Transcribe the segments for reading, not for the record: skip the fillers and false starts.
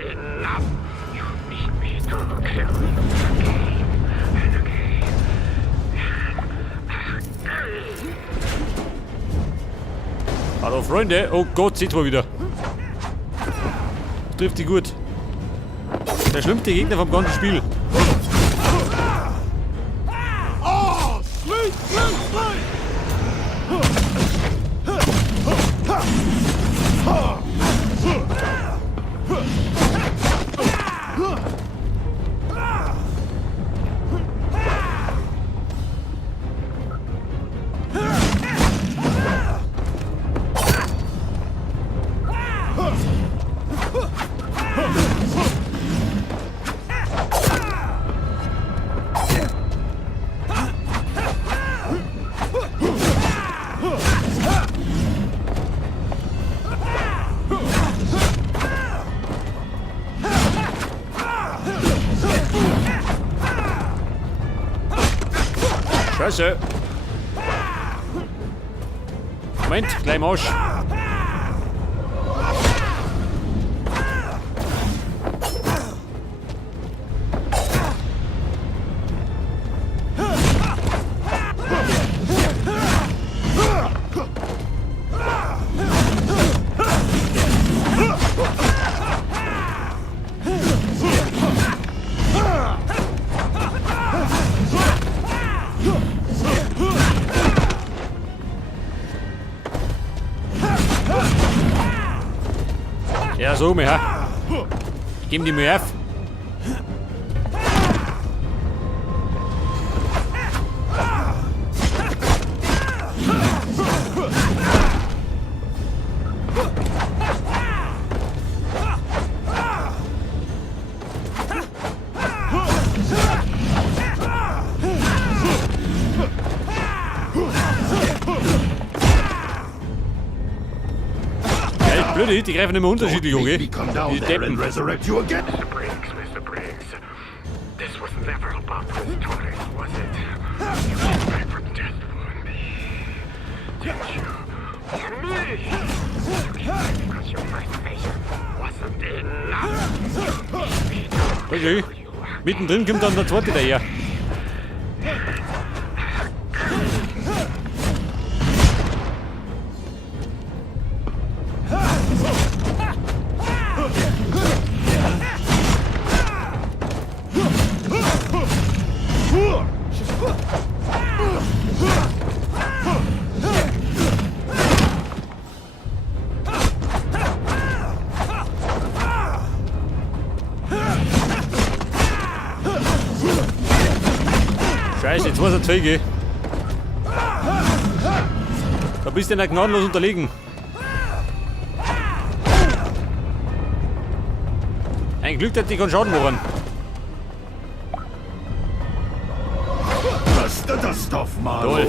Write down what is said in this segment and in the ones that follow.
enough. You need me to kill you again and again and again. Hallo Freunde. Oh Gott, seht mal wieder. Trifft die gut. Der schlimmste Gegner vom ganzen Spiel. Oh, sleep, sleep, sleep! Scheiße. Moment, gleich im Arsch. Ja, so, mir, ha. Gib die mir auf. Blöde, die greifen immer unterschiedlich, okay? Die Deppen. Mr. Briggs. This was never about this toilet, was it? You came back from death for me. Didn't you? For me? You came back because your first face wasn't enough. Okay. Mittendrin kommt dann der zweite daher. Scheiße, jetzt muss er Zeuge. Da bist du ja gnadenlos unterlegen. Ein Glück, dass die keinen Schaden machen. Das Stoff, Marlow. Toll.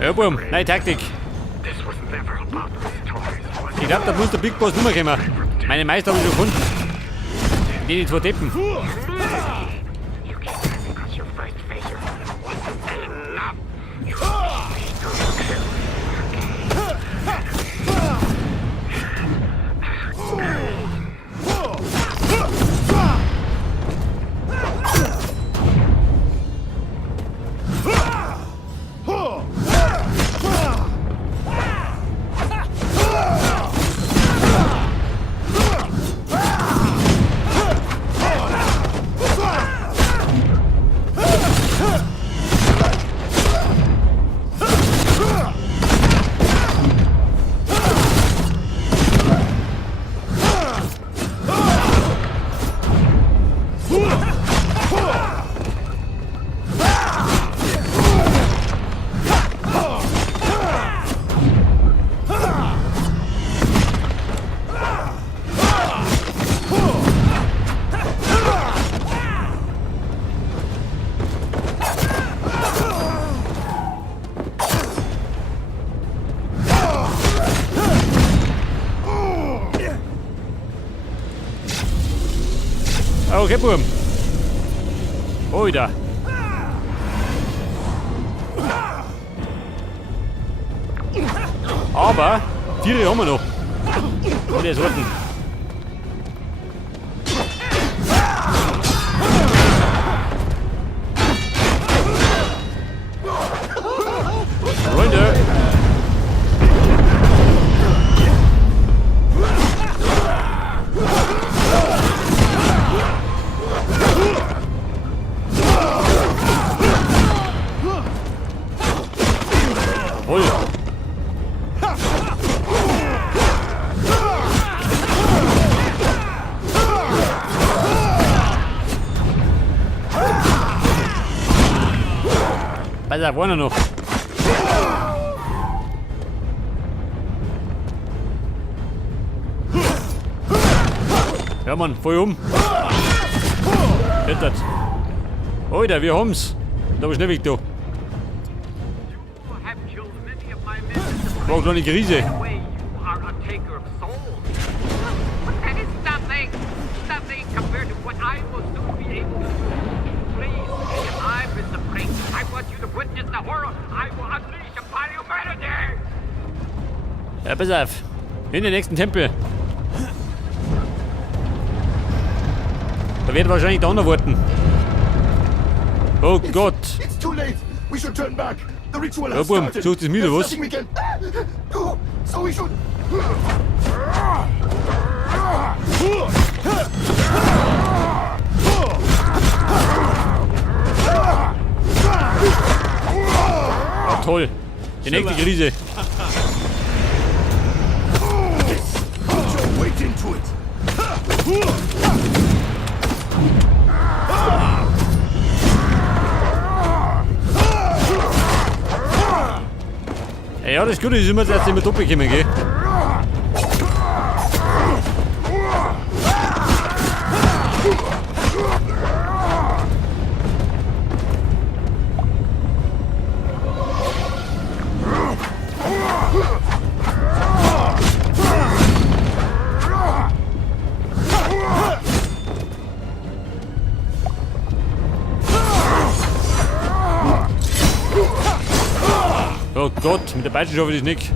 Ja, Buben, neue Taktik. This was never about those toys, was Ich it? glaube, da muss der Big Boss nicht mehr kommen. Meine Meister habe ich schon gefunden. Die zwei Deppen. You came back because your first failure wasn't enough. You need to kill Okay, Buben. Oida. Aber 4 haben wir noch. Und jetzt warten. Freunde. Voll. Pass auf, einer noch. Ja, Mann, voll um. Rettet. Alter, wir haben's. Da war schnell weg, da. have killed many of my men. War eine kleine Krise. Way you are a taker of souls. But that is nothing. Nothing compared to what I will soon be able to do. Please, if I Mr. Briggs, I want you to witness the horror I will unleash upon humanity. Ja, pass auf. In den nächsten Tempel. Da wird wahrscheinlich der andere warten. Oh Gott. It's too late. We should turn back. The ritual Ja, has Buben, started. sucht es müde, was? There's nothing we can do. So we should. Ja, toll. Die nächste Krise. Put your weight into it. Ja, das Gute ist immer, dass sie immer doppelt kommen, gell? Oh Gott, mit der Peitsche schaffe ich das nicht.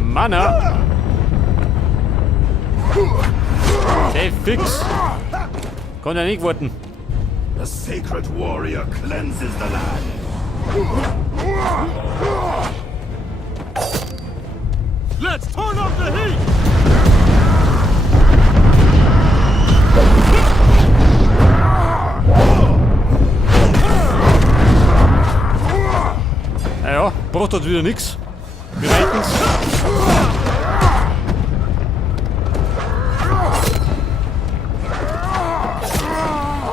Mana! Hey, fix! Kann ja nicht warten. The sacred warrior cleanses the land. Let's turn up the heat. Naja, braucht dort wieder nichts. Wir reiten's.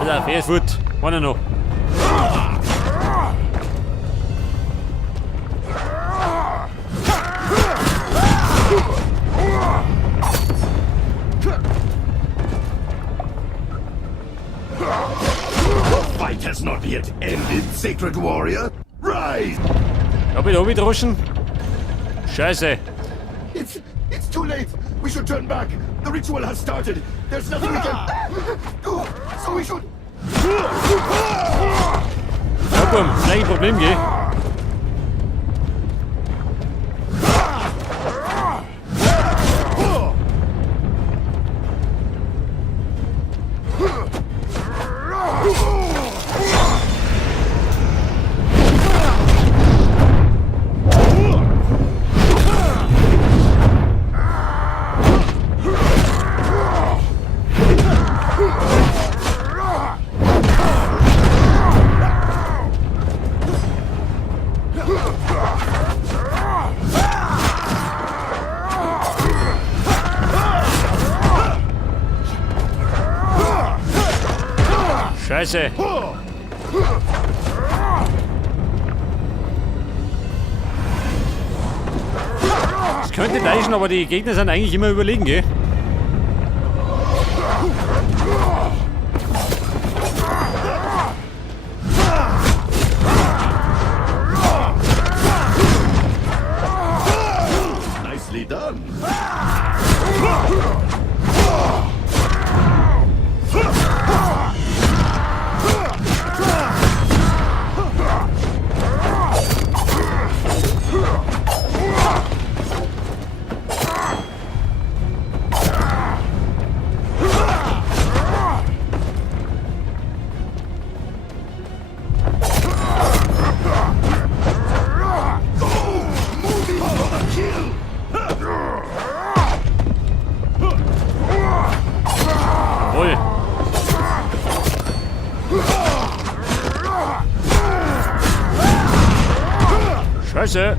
Pass auf, er ist gut. Einer noch. The fight has not yet ended, Sacred Warrior. Rise! Hab ich da gedroschen? Scheiße. It's too late. We should turn back. The ritual has started. There's nothing we can do. So we should. Ja komm, gleich ein Problem, gell? Scheiße. Das könnte reichen, aber die Gegner sind eigentlich immer überlegen, gell? Nicely done. Jawohl. Scheiße.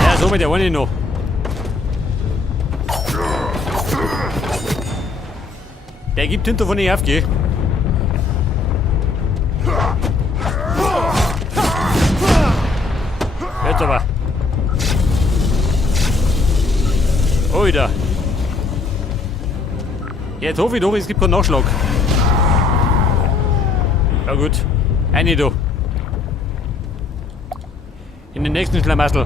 Ja, so mit der eine noch. Der gibt hinter von nicht auf, gell? Jetzt aber. Oida. Jetzt hoffe ich doch, es gibt keinen Nachschlag. Ja gut. Eine da. In den nächsten Schlamassel.